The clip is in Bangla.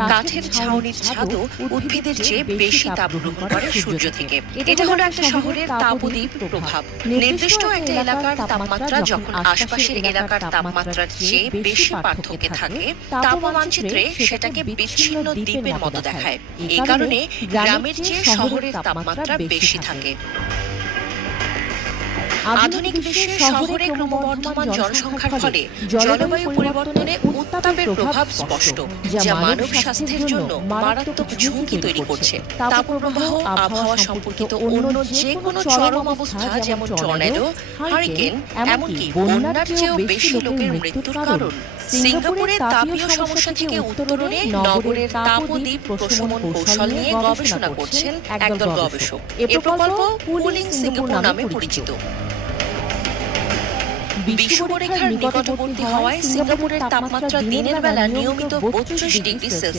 কাঠের ছাউনির ছাদও উদ্ভিদের চেয়ে বেশি তাপ গ্রহণ করে সূর্য থেকে। এটা হলো একটা শহরের তাপদ্বীপ প্রভাব। নির্দিষ্ট একটা এলাকার তাপমাত্রা যখন আশপাশের এলাকার তাপমাত্রার চেয়ে বেশি পার্থক্যে থাকে, তাপমানচিত্রে সেটাকে বিচ্ছিন্ন দ্বীপের মতো দেখায়। এই কারণে গ্রামের চেয়ে শহরের তাপমাত্রা বেশি থাকে। আধুনিক বিশ্বে শহরে ক্রমবর্ধমান জনসংখ্যার ফলে জলবায়ু পরিবর্তনে উত্তাপের প্রভাব স্পষ্ট, যা মানব স্বাস্থ্যের জন্য মারাত্মক ঝুঁকি তৈরি করছে। তাপপ্রবাহ আবহাওয়া সম্পর্কিত অন্য যে কোনো চরম অবস্থা, যেমন টর্নেডো, হারিকেন, এমনকি বন্যার চেয়েও বেশি লোকের মৃত্যুর কারণ। সিঙ্গাপুরে তাপীয় সমস্যা থেকে উত্তরণে নগরের তাপদ্বীপ প্রশমন কৌশল নিয়ে গবেষণা করছেন একদল গবেষক। এ প্রকল্প কুলিং সিঙ্গাপুর নামে পরিচিত। বিষুবরেখার নিকটবর্তী হওয়ায় সিঙ্গাপুরের তাপমাত্রা দিনের বেলা নিয়মিত 32 ডিগ্রি সেলসিয়াস